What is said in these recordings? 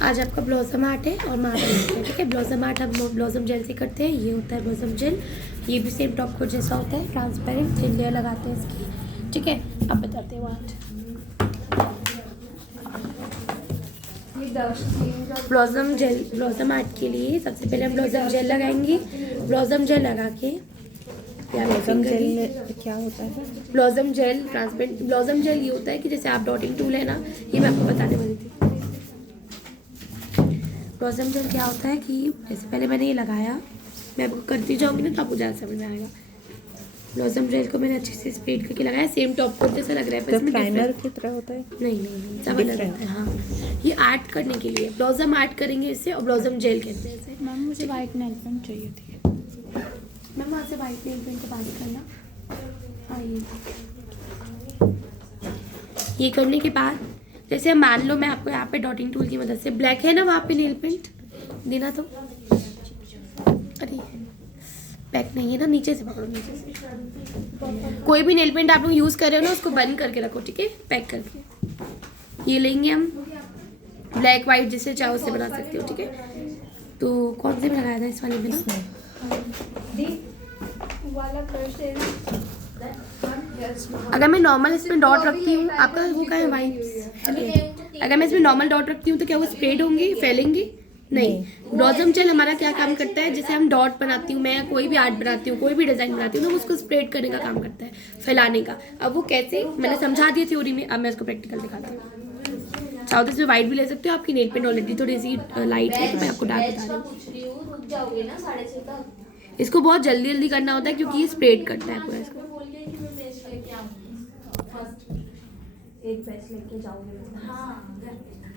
आज आपका blossom art है और मार्बल आर्ट है, ठीक है। ब्लॉसम आर्ट हम ब्लॉसम जेल से करते हैं। ये होता है ब्लॉसम जेल, ये भी सेम टॉप कोट जैसा होता है, ट्रांसपेरेंट, 3 लेयर लगाते हैं इसकी, ठीक है। अब बताते हैं वो art. Blossom gel, blossom art के लिए सबसे पहले हम ब्लॉसम जेल लगाएंगे। ब्लॉसम जेल लगा के ब्लॉसम जेल में क्या होता है? Blossom gel transparent, blossom gel ये होता है कि जैसे आप डॉटिंग टूल है ना, ये मैं आपको बताने वाली थी। ब्लॉसम जेल क्या होता है कि जैसे पहले मैंने ये लगाया, मैं आपको करती जाऊँगी ना तो आपको ज़्यादा समझ में आएगा। ब्लॉसम जेल को मैंने अच्छे से स्प्रेड करके लगाया, सेम टॉप कोट जैसा लग रहा है, पर इसमें प्राइमर की तरह होता है? नहीं सब अलग होता है। हाँ, ये आर्ट करने के लिए ब्लॉसम आर्ट करेंगे इससे, और ब्लॉसम जेल कहते हैं इसे। मैम मुझे वाइट नेल पेंट चाहिए थी। मैम वहाँ से वाइट नेल पेंट से बात करना। हाँ, ये करने के बाद जैसे मान लो मैं आपको यहाँ पे डॉटिंग टूल की मदद से, ब्लैक है ना वहाँ पे नेल पेंट देना, तो अरे पैक नहीं है ना, नीचे से पकड़ो, नीचे से। कोई भी नेल पेंट आप लोग यूज़ कर रहे हो ना, उसको बंद करके रखो, ठीक है, पैक करके। ये लेंगे हम ब्लैक वाइट, जिससे चाहो उससे बना सकते हो, ठीक है। तो कौन से में लगाया था इस वाले में ना, अगर मैं नॉर्मल इसमें डॉट रखती हूँ, आपका वो क्या है वाइट, अगर मैं इसमें नॉर्मल डॉट रखती हूँ तो क्या वो स्प्रेड होंगे, फैलेंगे? नहीं। ब्लॉसम जेल हमारा क्या काम करता है, जैसे हम डॉट बनाती हूँ, मैं कोई भी आर्ट बनाती हूँ, कोई भी डिज़ाइन बनाती हूँ, तो उसको स्प्रेड करने का काम करता है, फैलाने का। अब वो कैसे, मैंने समझा दिया थ्योरी में, अब मैं इसको प्रैक्टिकल दिखाती हूँ। चाहो तो इसमें वाइट भी ले सकते हो, आपकी नेल पेंट ऑलरेडी थोड़ी सी लाइट है तो मैं आपको डार्क बता रही हूँ। इसको बहुत जल्दी जल्दी करना होता है क्योंकि ये स्प्रेड करता है पूरा इसको। एक बैच लेके जाओगे?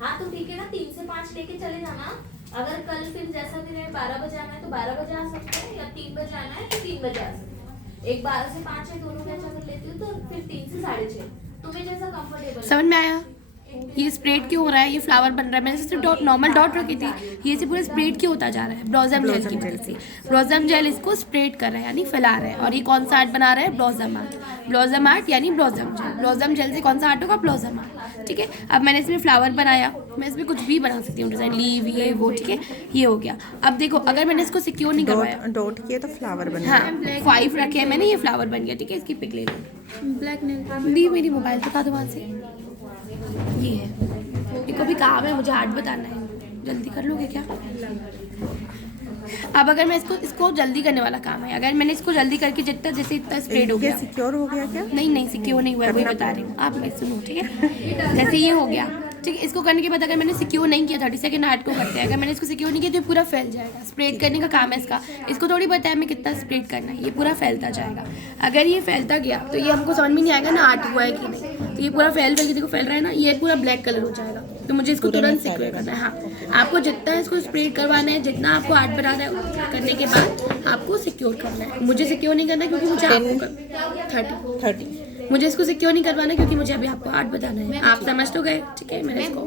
हाँ तो ठीक है ना, 3 से 5 लेके चले जाना। अगर कल फिर जैसा भी रहे 12 बजे आना है तो 12 बजे आ सकते हैं, या 3 बजे आना है तो 3 बजे आ सकते हैं। एक 12 से 5 है, दोनों बैच अगर लेती हूँ तो फिर 3 से 6:30, तुम्हें जैसा कंफर्टेबल। समझ में आया? ये स्प्रेड क्यों हो रहा है, ये फ्लावर बन रहा है, मैंने सिर्फ नॉर्मल डॉट रखी थी, ये से पूरा स्प्रेड क्यों होता जा रहा है, ब्लॉसम जेल की वजह से। ब्लॉसम जेल इसको स्प्रेड कर रहा है, यानी फैला रहा है। और ये कौन सा आर्ट बना रहा है, ब्लॉसम आर्ट। ब्लॉसम आर्ट यानी ब्लॉसम जेल, ब्लॉसम जेल से कौन सा आर्ट होगा, ब्लॉसम आर्ट, ठीक है। अब मैंने इसमें फ्लावर बनाया, मैं इसमें कुछ भी बना सकती हूँ, डिजाइन, लीव, ये वो, ठीक है, ये हो गया। अब देखो, अगर मैंने इसको सिक्योर नहीं करवाया, डॉट किए तो फ्लावर बन हाँ 5 रखे हैं मैंने, ये फ्लावर बन गया, ठीक है। इसकी पिक ले लो, ब्लैक नेल दी, मेरी मोबाइल दिखा दो वहाँ से। ये है, को भी काम है, मुझे आर्ट बताना है, जल्दी कर लोगे क्या? अब अगर मैं इसको जल्दी करने वाला काम है, अगर मैंने इसको जल्दी करके जितना जैसे इतना स्प्रेड हो गया, सिक्योर हो गया क्या? नहीं सिक्योर नहीं हुआ है, वही बता रही हूँ, आप मेरी सुनो, ठीक है। जैसे ये हो गया, ठीक है। इसको करने के बाद अगर मैंने सिक्योर नहीं किया, 30 सेकंड आर्ट को करते हैं, अगर मैंने इसको सिक्योर नहीं किया तो ये पूरा फैल जाएगा। स्प्रेड करने का काम है इसका, इसको थोड़ी पता है हमें कितना स्प्रेड करना है, ये पूरा फैलता जाएगा। अगर ये फैलता गया तो ये हमको समझ में नहीं आएगा ना आर्ट हुआ है कि नहीं, तो ये पूरा फैल देखो फैल रहा है ना, ये पूरा ब्लैक कलर हो जाएगा, तो मुझे इसको तुरंत सिक्योर करना है। हाँ, आपको जितना इसको स्प्रेड करवाना है, जितना आपको आर्ट बनाना है, करने के बाद आपको सिक्योर करना है। मुझे सिक्योर नहीं करना क्योंकि मुझे आपको 30 मुझे इसको सिक्योर नहीं करवाना क्योंकि मुझे अभी आपको आर्ट बताना है। आप समझ तो गए, ठीक है। मैंने इसको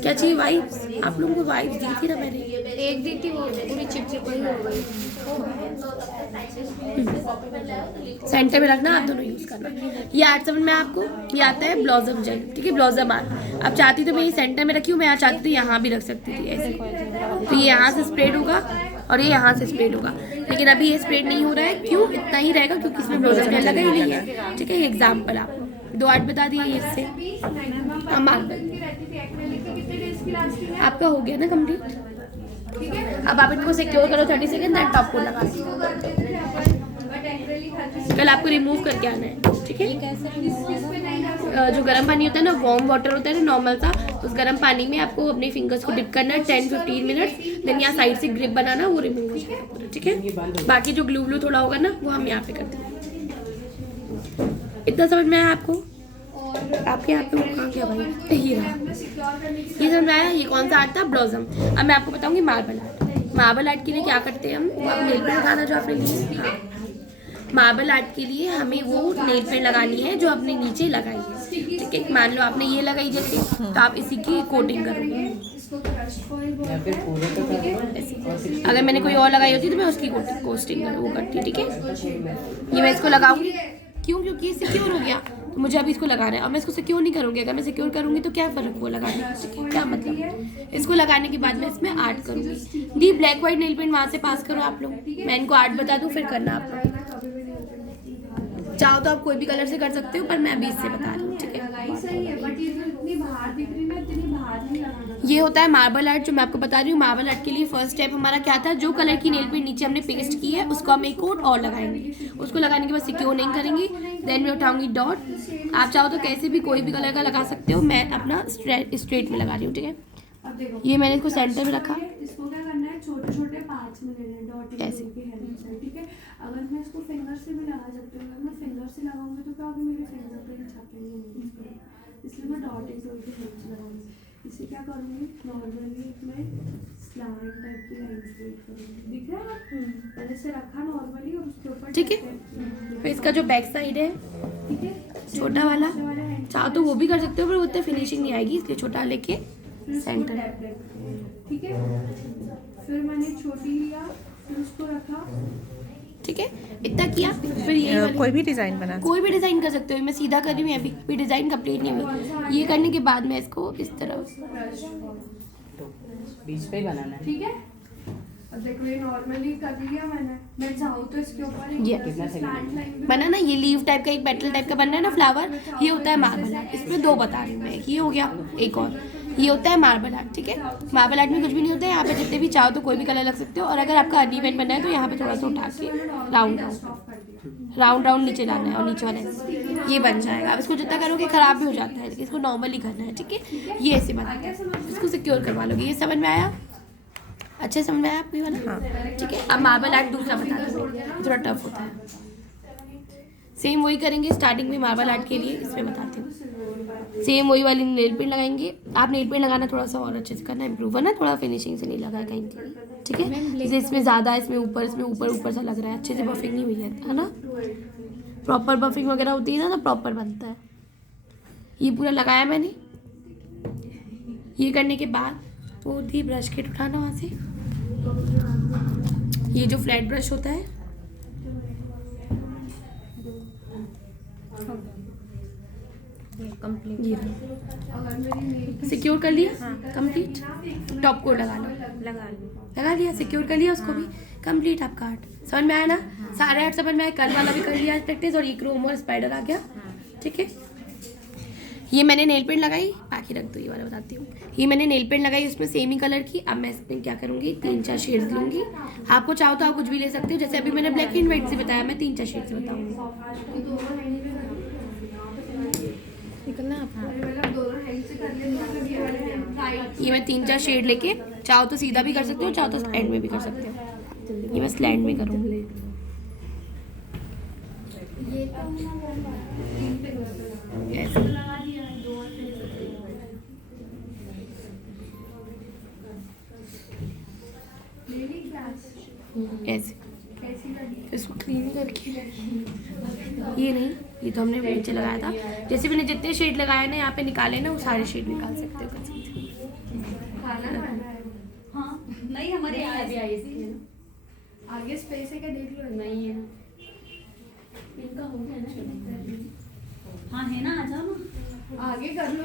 क्या चाहिए, वाइब्स, आप लोगों को वाइब्स दी थी ना मैंने, एक दी थी, वो पूरी चिपचिपी हो गई। सेंटर में रखना, आप दोनों यूज करना। ये आर्ट समझ में आपको, ये आता है ब्लॉसम जेल, ठीक है, ब्लॉसम आर्ट। अब चाहती तो मैं ये सेंटर में रखी हूँ, मैं यहाँ चाहती थी यहाँ भी रख सकती थी ऐसे, तो ये यहाँ से स्प्रेड होगा और ये यहाँ से स्प्रेड होगा, लेकिन अभी ये स्प्रेड नहीं हो रहा है, क्यों? इतना ही रहेगा क्योंकि इसमें ब्लॉसम जेल लगा ही नहीं है, ठीक है। ये एग्जाम्पल आपको 2 आर्ट बता दिए इससे। आपका हो गया ना कंप्लीट। अब आप इनको सिक्योर करो 30 सेकंड, देन टॉप कोट लगा दो। कल आपको रिमूव करके आना है, ठीक है। जो गर्म पानी होता है ना, वार्म वाटर होता है ना नॉर्मल सा, उस गर्म पानी में आपको अपने फिंगर्स को डिप करना है 10-15 मिनट, देन यहाँ साइड से ग्रिप बनाना, वो रिमूव हो जाएगा, ठीक है। बाकी जो ग्लू थोड़ा होगा ना, वो हम यहाँ पे करते हैं। इतना समझ में आया आपको? आपके यहाँ पे वो कहाँ गया भाई, ये समझ में आया? ये कौन सा आर्ट था, ब्लॉसम। अब मैं आपको बताऊंगी मार्बल आर्ट। मार्बल आर्ट के लिए क्या करते हैं हम, वो आप नेल पेंट लगाना जो आपने लिए, हाँ। मार्बल आर्ट के लिए हमें वो नेल पेंट लगानी है जो आपने नीचे लगाई है, ठीक है। मान लो आपने ये लगाई जैसे, तो आप इसी की कोटिंग करोगे। अगर मैंने कोई और लगाई होती तो मैं उसकी कोटिंग वो करती, ठीक है। ये मैं इसको लगाऊंगी, क्यों? क्योंकि ये सिक्योर हो गया, तो मुझे अभी इसको लगाना है और मैं इसको सिक्योर नहीं करूँगी। अगर मैं सिक्योर करूँगी तो क्या फ़र्क हुआ लगाने का, क्या मतलब। इसको लगाने के बाद मैं इसमें आर्ट करूँगी। दी ब्लैक वाइट नेल पेंट वहाँ से पास करो आप लोग, मैं इनको आर्ट बता दूँ फिर करना आप लोग। चाहो तो आप कोई भी कलर से कर सकते हो, पर मैं अभी इससे बता रही हूँ, ठीक है। ये होता है मार्बल आर्ट, जो मैं आपको बता रही हूँ। मार्बल आर्ट के लिए फर्स्ट स्टेप हमारा क्या था, जो कलर की नेल पेंट नीचे हमने पेस्ट की है उसको हम एक कोट और लगाएंगे। उसको लगाने के बाद सिक्योर नहीं करेंगी, देन मैं उठाऊंगी डॉट। आप चाहो तो कैसे भी कोई भी कलर का लगा सकते हो, मैं अपना स्ट्रेट में लगा रही हूँ, ठीक है। ये मैंने इसको सेंटर में रखा, इसको क्या करना है, छोटे छोटे 5 में लेने हैं डॉट ऐसे। के हेल्प से, ठीक है। अगर मैं इसको फिंगर से भी लगा सकती हूँ, अगर मैं फिंगर से लगाऊंगी तो क्या होगा, मेरे फिंगर पे भी छपेंगे नहीं इस पर, इसलिए मैं डॉट की हेल्प से लगाऊंगी। इसे क्या करूँगी, नॉर्मली मैं स्लाइड टाइप की लाइन क्रिएट करूँगी, दिख रहा है आप? मैंने इसे रखा नॉर्मली और उसके ऊपर, ठीक है। फिर इसका जो बैक साइड है ठीक है, छोटा वाला, चाहो तो वो भी कर सकते हो, पर उतनी फिनिशिंग नहीं आएगी, इसलिए छोटा लेके सेंटर, ठीक है। फिर मैंने छोटी लिया, फिर उसको रखा, ठीक है। इतना किया, फिर ये वाली कोई भी डिजाइन बना कोई भी डिज़ाइन कर सकते हो। मैं सीधा कर रही हूँ, अभी डिज़ाइन कंप्लीट नहीं हुई। ये करने के बाद मैं इसको इस तरह, बीच पे ही बनाना है। ठीक है। अब देखो ये नॉर्मली कर लिया मैंने, मैं चाहूँ तो इसके ऊपर एक ये स्लैंट लाइन भी बना ना, ये लीव टाइप का एक पेटल टाइप का बनना है ना फ्लावर, ये होता है मार्बल आर्ट। इसमें 2 बता रही हूँ मैं, ये हो गया, एक और ये होता है मार्बल आर्ट, ठीक है। मार्बल आर्ट में कुछ भी नहीं होता है, यहाँ पे जितने भी चाहो तो कोई भी कलर लग सकते हो। और अगर आपका अनइवन बनना है तो यहाँ पे थोड़ा सा उठा के राउंड राउंड नीचे लाना है, और नीचे वाला ऐसे, ये बन जाएगा। अब इसको जितना करोगे खराब भी हो जाता है, लेकिन इसको नॉर्मली करना है, ठीक है। ये ऐसे बनाना है, इसको सिक्योर करवा लोगे। ये समझ में आया, अच्छे समझ में आया आपको ये वाला, ठीक है। अब मार्बल आर्ट दूसरा बता दो, थोड़ा टफ होता है। सेम वही करेंगे स्टार्टिंग में मार्बल आर्ट के लिए, इसमें बताती हूँ। सेम वही वाली नेल पेंट लगाएंगे। आप नेल पेंट लगाना थोड़ा सा और अच्छे से करना, इम्प्रूव है ना, थोड़ा फिनिशिंग से नहीं लगा कहीं, ठीक है। जैसे इसमें ज़्यादा, इसमें ऊपर सा लग रहा है, अच्छे से बफिंग नहीं हुई है ना। प्रॉपर बफिंग वगैरह होती है ना, तो प्रॉपर बनता है। ये पूरा लगाया मैंने। ये करने के बाद वो दी ब्रश किट उठाना वहाँ से, ये जो फ्लैट ब्रश होता है, ये सिक्योर कर लिया, कंप्लीट। टॉप कोट लगा लिया, सिक्योर कर लिया उसको भी, कंप्लीट आपका आर्ट। समझ में आया ना, सारे आर्ट समझ में आया। कल वाला भी कर लिया प्रैक्टिस, और ये क्रोम और स्पाइडर आ गया, ठीक है। ये मैंने नेल पेंट लगाई, बाकी रख दो, ये वाला बताती हूँ। ये मैंने नेल पेंट लगाई उसमें सेम ही कलर की। अब मैं इसमें क्या करूँगी, 3-4 शेड्स लूँगी। आपको चाहो तो आप कुछ भी ले सकते हो, जैसे अभी मैंने ब्लैक एंड व्हाइट से बताया, मैं 3-4 शेड से बताऊँगी। ये मैं 3-4 शेड लेके, चाहो तो सीधा भी कर सकते हो, चाहो तो एंड में भी कर सकते हो। ये मैं स्लैंड में करूँगी। ऐसे इसको क्लीन करके, ये नहीं, ये तो हमने नीचे लगाया था। जैसे मैंने जितने शेड लगाए ना यहाँ पे निकाले ना, वो सारे शेड निकाल सकते हो। नहीं हमारे यहाँ भी आई थी, आगे स्पेस है क्या, देख लो। नहीं है इनका, हो गया ना। हाँ है ना, आ जाओ ना, आगे कर लो।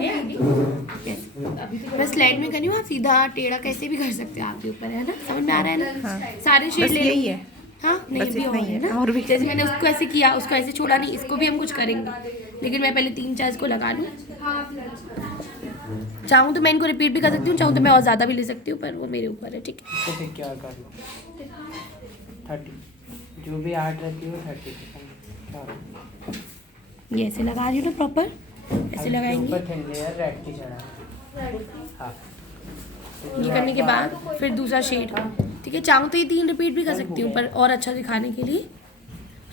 अभी तो मैं स्लाइड में करी हूँ, आप सीधा टेढ़ा कैसे भी कर सकते हो, आपके ऊपर है ना। समझ में आ रहा है ना, सारे शेड ले यही है। हाँ नहीं, बस अभी इतना और ही है है, ना। और भी जैसे मैंने उसको ऐसे किया, उसको ऐसे छोड़ा नहीं, इसको भी हम कुछ करेंगे, लेकिन मैं पहले 3-4 इसको लगा लूँ। चाहूँ तो मैं इनको रिपीट भी कर सकती हूँ, चाहूँ तो मैं और ज़्यादा भी ले सकती हूँ, पर वो मेरे ऊपर है, ठीक है। तो फिर क्या कर लो, 30 जो भी आर्ट रहती है वो 30। ये ऐसे लगा रही हूँ ना प्रॉपर, ऐसे लगाएंगे। ऊपर थिन लेयर रेड की चढ़ा। हाँ, ये करने के बाद फिर दूसरा शेड, ठीक है। चाहूँ तो ये 3 रिपीट भी कर सकती हूँ, पर और अच्छा दिखाने के लिए।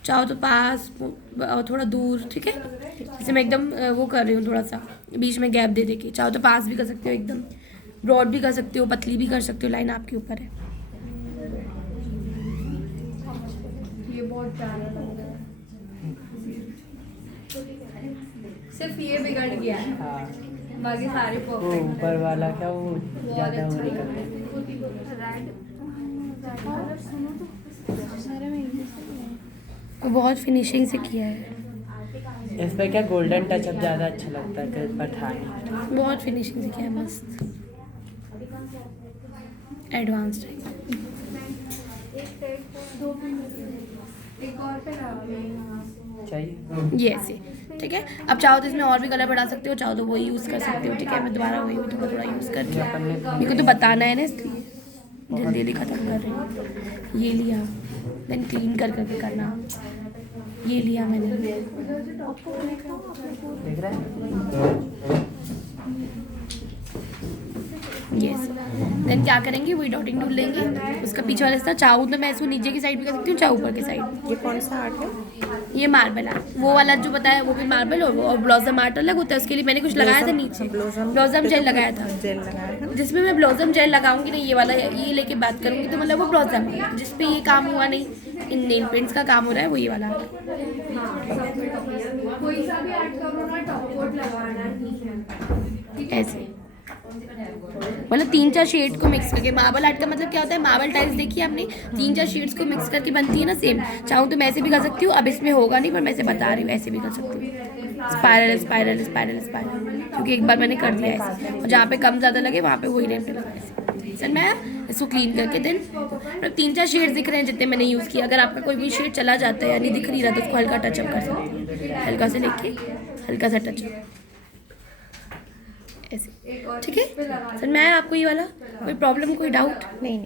चाहो तो पास और थोड़ा दूर, ठीक है। जैसे मैं एकदम वो कर रही हूँ, थोड़ा सा बीच में गैप दे के। चाहो तो पास भी कर सकते हो, एकदम ब्रॉड भी कर सकते हो, पतली भी कर सकते हो, लाइन आपके ऊपर है। ये बहुत प्यारा लग रहा है, सिर्फ ये बिगड़ गया है, हाँ। बाकी सारे वो परफेक्ट। ऊपर वाला क्या वो ज़्यादा वो नहीं करते। वो बहुत फिनिशिंग से किया है। इस पर क्या गोल्डन टचअप ज़्यादा अच्छा लगता है, तो पर था नहीं। बहुत फिनिशिंग से किया है, मस्त एडवांस टाइप। एक और पे लगा चाहिए ये ऐसे, ठीक है। अब चाहो तो इसमें और भी कलर बढ़ा सकते हो, चाहो तो वही यूज़ कर सकते हो, ठीक है। मैं दोबारा वही थोड़ा यूज़ करती हूँ, मेरे को तो बताना है ना, इसलिए जल्दी जल्दी ख़त्म कर रही हूँ। ये लिया, देन क्लीन कर करके करना। ये लिया मैंने, देख रहे हैं। यस। देन क्या करेंगे, वही डॉटिंग टूल लेंगे, उसका पीछे वाला हिस्सा, चाहूँ तो मैं इसको नीचे की साइड भी कर सकती हूँ, चाहूँ ऊपर की साइड। ये कौन सा आर्ट है? ये मार्बल आर्ट, वो वाला जो बताया वो भी मार्बल, और ब्लॉसम आर्ट अलग होता है, उसके लिए मैंने कुछ लगाया था नीचे, ब्लॉसम जेल लगाया था, जेल लगाया है। जिसमें मैं ब्लॉसम जेल लगाऊंगी नहीं, ये वाला ये लेके बात करूंगी तो मतलब वो ब्लॉसम है, जिस पे ये काम हुआ नहीं, इन नेल पेंट्स का काम हो रहा है, वो ये वाला। कोई सा भी आर्ट करो ना, टॉप कोट लगाना, ठीक है। ऐसे मतलब 3-4 शेड को मिक्स करके। मार्बल आर्ट का मतलब क्या होता है, मार्बल टाइल्स देखिए आपने, 3-4 शेड्स को मिक्स करके बनती है ना, सेम। चाहूँ तो मैं ऐसे भी कर सकती हूँ, अब इसमें होगा नहीं, पर मैं ऐसे बता रही हूँ, ऐसे भी कर सकती हूँ, स्पाइरल स्पाइरल स्पाइरल स्पाइरल, क्योंकि एक बार मैंने कर दिया ऐसे, और जहाँ पे कम ज़्यादा लगे वहाँ पे वही रेट पे लगा। सर मैं इसको क्लीन करके देन 3-4 शेड्स दिख रहे हैं जितने मैंने यूज़ किया। अगर आपका कोई भी शेड चला जाता है या नहीं दिख नहीं रहा तो उसको हल्का टचअप कर सकते हैं, हल्का से लेके हल्का सा टचअप ऐसे, ठीक है। सर मैं आपको ये वाला कोई प्रॉब्लम, कोई डाउट? नहीं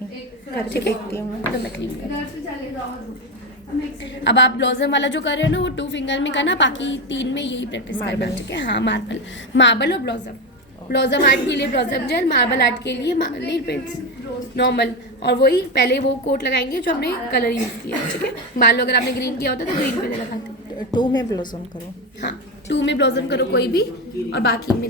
करके देखती हूँ मैं। तो मैं क्लीन कर। घर से चले जाओ। अब आप ब्लॉसम वाला जो कर रहे हो ना, वो 2 फिंगर में करना, बाकी 3 में यही प्रैक्टिस करना, ठीक है। हाँ, मार्बल और ब्लॉसम आर्ट के लिए ब्लॉसम जेल, मार्बल आर्ट के लिए नेल पेंट्स नॉर्मल, और वही पहले वो कोट लगाएंगे जो हमने कलर यूज़ किया, ठीक है। मान लो अगर आपने ग्रीन किया होता तो ग्रीन पे लगाते। 2 में ब्लॉसम करो। हाँ, 2 में ब्लॉसम करो कोई भी, और बाकी में